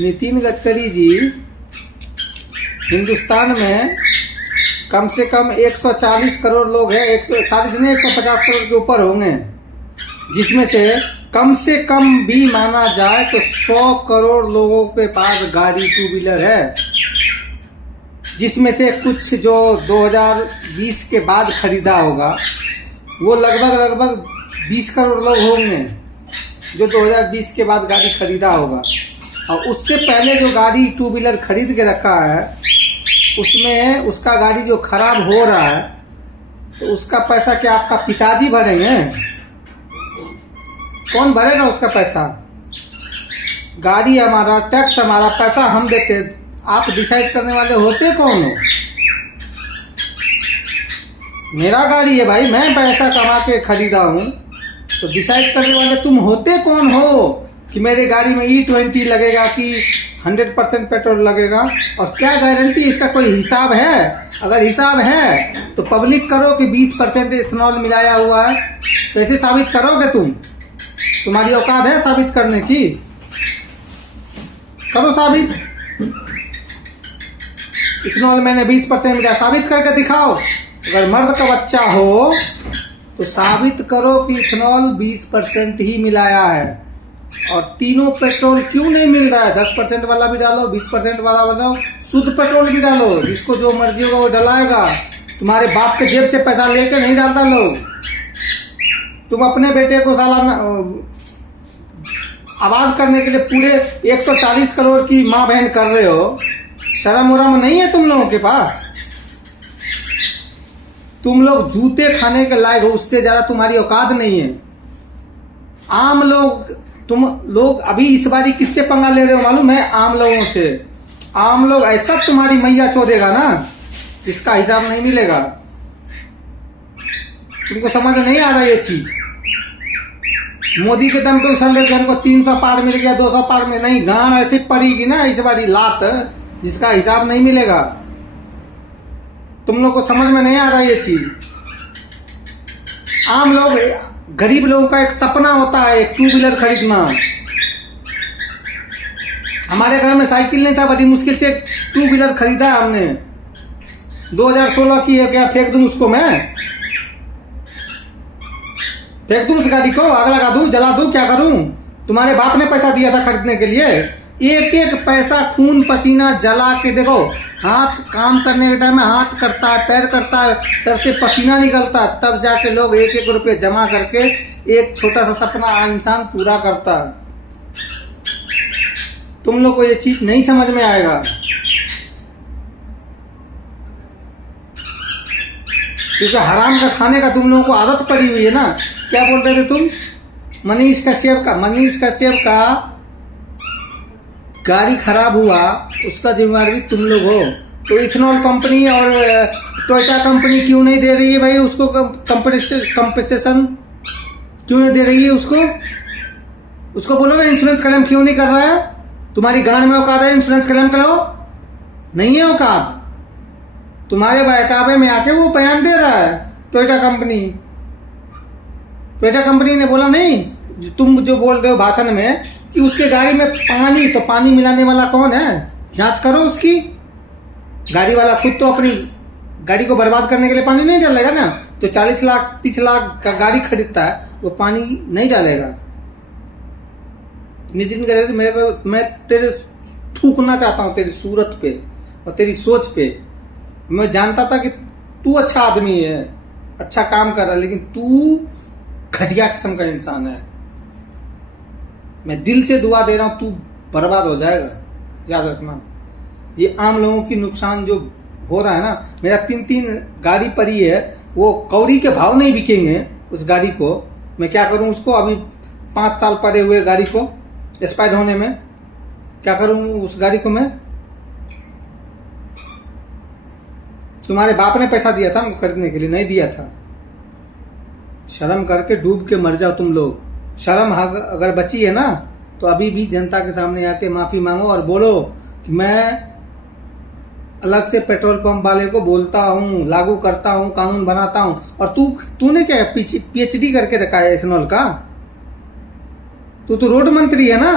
नितिन गडकरी जी हिंदुस्तान में कम से कम 140 करोड़ लोग हैं, 140 नहीं 150 करोड़ के ऊपर होंगे, जिसमें से कम भी माना जाए तो 100 करोड़ लोगों के पास गाड़ी टू व्हीलर है, जिसमें से कुछ जो 2020 के बाद खरीदा होगा वो लगभग 20 करोड़ लोग होंगे जो 2020 के बाद गाड़ी खरीदा होगा। और उससे पहले जो गाड़ी टू व्हीलर खरीद के रखा है उसमें उसका गाड़ी जो खराब हो रहा है तो उसका पैसा क्या आपका पिताजी भरेंगे? कौन भरेगा उसका पैसा? गाड़ी हमारा, टैक्स हमारा, पैसा हम देते, आप डिसाइड करने वाले होते कौन हो? मेरा गाड़ी है भाई, मैं पैसा कमा के खरीदा हूं, तो डिसाइड करने वाले तुम होते कौन हो कि मेरे गाड़ी में E20 लगेगा कि 100% पेट्रोल लगेगा? और क्या गारंटी, इसका कोई हिसाब है? अगर हिसाब है तो पब्लिक करो कि 20% इथेनॉल मिलाया हुआ है। कैसे साबित करोगे तुम? तुम्हारी औकात है साबित करने की? करो साबित। इथेनॉल मैंने 20% मिलाया, साबित करके दिखाओ। अगर मर्द का बच्चा हो तो साबित करो कि इथेनॉल 20% ही मिलाया है। और तीनों पेट्रोल क्यों नहीं मिल रहा है? 10% वाला भी डालो, 20% वाला डालो, शुद्ध पेट्रोल भी डालो, जिसको जो मर्जी होगा वो डलाएगा। तुम्हारे बाप के जेब से पैसा लेके नहीं डालता लोग। तुम अपने बेटे को सालाना आबाद करने के लिए पूरे 140 करोड़ की माँ बहन कर रहे हो। शर्म वरम नहीं है तुम लोगों के पास? तुम लोग जूते खाने के लायक हो, उससे ज्यादा तुम्हारी औकात नहीं है। आम लोग, तुम लोग अभी इस बारी किससे पंगा ले रहे हो मालूम है? आम लोगों से। आम लोग ऐसा तुम्हारी मैया चोदेगा ना जिसका हिसाब नहीं मिलेगा। तुमको समझ नहीं आ रहा ये चीज? मोदी के दम पे उछल रहे हमको 300 पार मिल गया, 200 पार में नहीं, गान ऐसे पड़ेगी ना इस बारी लात जिसका हिसाब नहीं मिलेगा। तुम लोग को समझ में नहीं आ रहा ये चीज। आम लोग, गरीब लोगों का एक सपना होता है एक टू व्हीलर खरीदना। हमारे घर में साइकिल नहीं था, बड़ी मुश्किल से टू व्हीलर खरीदा है हमने। 2016 की है, क्या फेंक दूं उसको? मैं फेंक दूं उस गाड़ी को? आग लगा दूं, जला दूं, क्या करूं? तुम्हारे बाप ने पैसा दिया था खरीदने के लिए। एक एक पैसा खून पसीना जला के देखो। हाथ काम करने के टाइम में हाथ करता है, पैर करता है, सर से पसीना निकलता है, तब जाके लोग एक एक रुपये जमा करके एक छोटा सा सपना इंसान पूरा करता है। तुम लोग को ये चीज नहीं समझ में आएगा। क्योंकि हराम का खाने का तुम लोगों को आदत पड़ी हुई है ना। क्या बोल रहे थे तुम? मनीष कश्यप का गाड़ी खराब हुआ, उसका जिम्मेदार भी तुम लोग हो। तो इथेनॉल कंपनी और टोयोटा कंपनी क्यों नहीं दे रही है भाई उसको कंपनसेशन? क्यों नहीं दे रही है उसको बोलो ना इंश्योरेंस क्लेम क्यों नहीं कर रहा है? तुम्हारी गांड में औकात है इंश्योरेंस क्लेम कराओ? नहीं है औकात। तुम्हारे बहकावे में आके वो बयान दे रहा है टोयोटा कंपनी ने बोला नहीं, तुम जो बोल रहे हो भाषण में कि उसके गाड़ी में पानी, तो पानी मिलाने वाला कौन है? जांच करो उसकी। गाड़ी वाला खुद तो अपनी गाड़ी को बर्बाद करने के लिए पानी नहीं डालेगा ना। तो 40 लाख 30 लाख का गाड़ी खरीदता है, वो पानी नहीं डालेगा। नितिन गडकरी, मैं तेरे थूकना चाहता हूं तेरी सूरत पे और तेरी सोच पे। मैं जानता था कि तू अच्छा आदमी है, अच्छा काम कर रहा है, लेकिन तू घटिया किस्म का इंसान है। मैं दिल से दुआ दे रहा हूं, तू बर्बाद हो जाएगा, याद रखना। ये आम लोगों की नुकसान जो हो रहा है ना, मेरा 3 गाड़ी पड़ी है, वो कौड़ी के भाव नहीं बिकेंगे उस गाड़ी को। मैं क्या करूं उसको? अभी 5 साल पड़े हुए गाड़ी को एक्सपायर होने में, क्या करूं उस गाड़ी को मैं? तुम्हारे बाप ने पैसा दिया था हमको खरीदने के लिए? नहीं दिया था। शर्म करके डूब के मर जाओ तुम लोग। शर्म अगर बची है ना तो अभी भी जनता के सामने आके माफी मांगो और बोलो कि मैं अलग से पेट्रोल पंप वाले को बोलता हूँ, लागू करता हूँ, कानून बनाता हूँ। और तूने क्या PhD करके रखा है इथेनॉल का? तू तो रोड मंत्री है ना।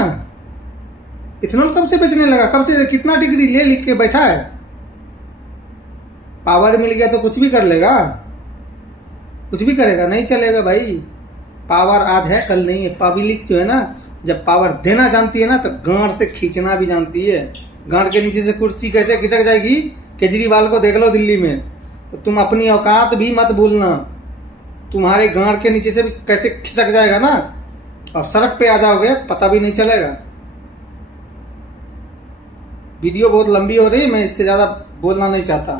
इथेनॉल कब से बेचने लगा? कब से? कितना डिग्री ले लिख के बैठा है? पावर मिल गया तो कुछ भी कर लेगा, कुछ भी करेगा? नहीं चलेगा भाई। पावर आज है कल नहीं है। पब्लिक जो है ना, जब पावर देना जानती है ना तो गांड से खींचना भी जानती है। गांड के नीचे से कुर्सी कैसे खिसक जाएगी, केजरीवाल को देख लो दिल्ली में। तो तुम अपनी औकात भी मत भूलना। तुम्हारे गांड के नीचे से भी कैसे खिसक जाएगा ना, और सड़क पे आ जाओगे पता भी नहीं चलेगा। वीडियो बहुत लंबी हो रही है, मैं इससे ज़्यादा बोलना नहीं चाहता।